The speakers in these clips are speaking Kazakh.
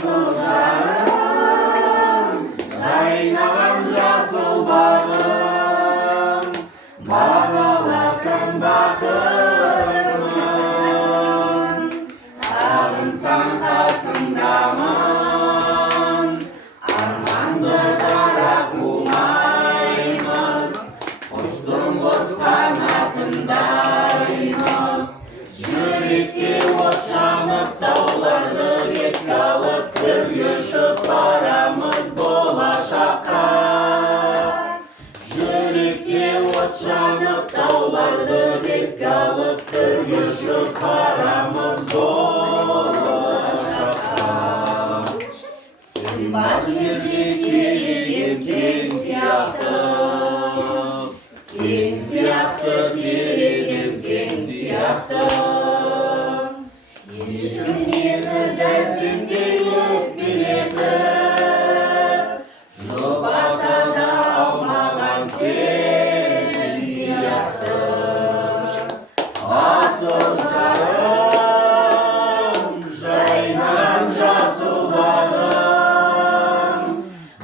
жасыл жарым, жайнаған жасыл бағым, бағаласаң бақытын, сағынсаң қасыңдамын, арманды дара қумаймыз, құстың құс қанатындаймыз. Жүректе от жанып, тауларды бетке алып, бірге ұшып барамыз болашаққа. Жүректе от жанып, тауларды бетке алып, бірге ұшып барамыз болашаққа. Сен бар жерде керегем кең сияқты, керегем сияқты. Ешкім сені дәл сендей өкпелетіп, жұбата да алмаған сен сияқты. Асыл жарым, жайнаған жасыл бағым,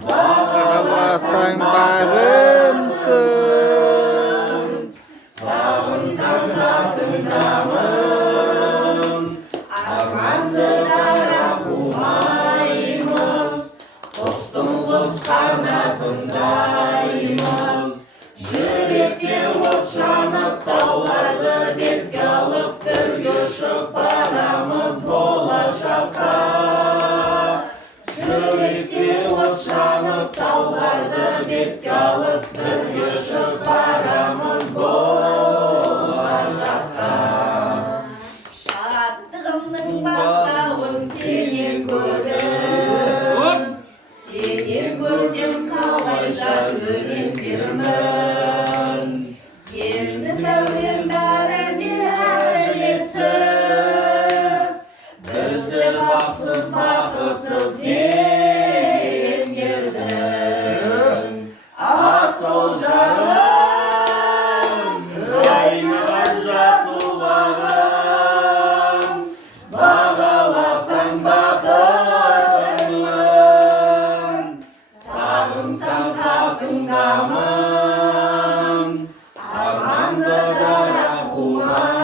бағаласаң барымсың, сағынсаң қасыңдамын, арманды дара қумаймыз, құстың құс қанатындаймыз. Жүректе от жанып, тауларды бетке алып, бірге ұшып барамыз болашаққа. Жүректе от жанып, тауларды бетке алып, бірге ұшып барамыз болашаққа. Шаттығымның бастауын сенен көрдім, сенен көрсем қалайша төленермін. Енді сәулем бәрі де әділетсіз, бізді бақсыз бақытсыз деп ердің. Асыл жарым, жайнаған жасыл бағым, бағаласаң бақытын, сағынсаң қасыңдамын, арманды дара қумаймыз.